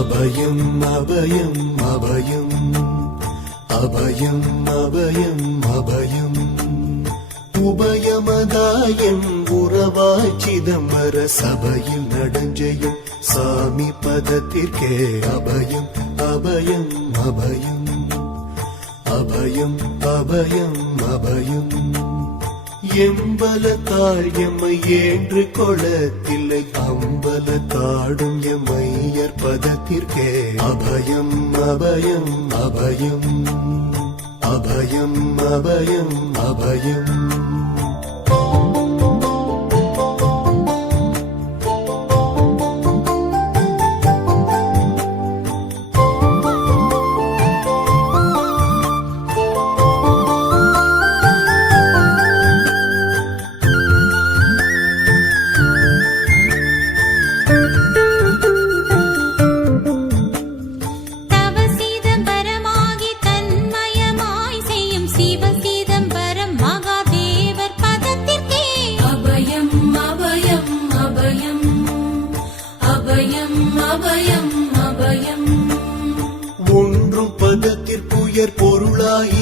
அபயம் அபயம் அபயம் அபயம் அபயம் அபயம் உபயமதாயம் உறவாய் சிதம்பர சபையில் நடஞ்செய்யும் சாமி பதத்திற்கே அபயம் அபயம் அபயம் அபயம் அபயம் அபயம் எம்பலத்தாள் எம்மை ஏன்று கொளத்தில்லை அம்பலத்தாடும் எம்மையர் பதத்திற்கே அபயம் அபயம் அபயம் அபயம் அபயம் அபயம் ஒன்றும் பதத்திற்குயர் பொருளாய்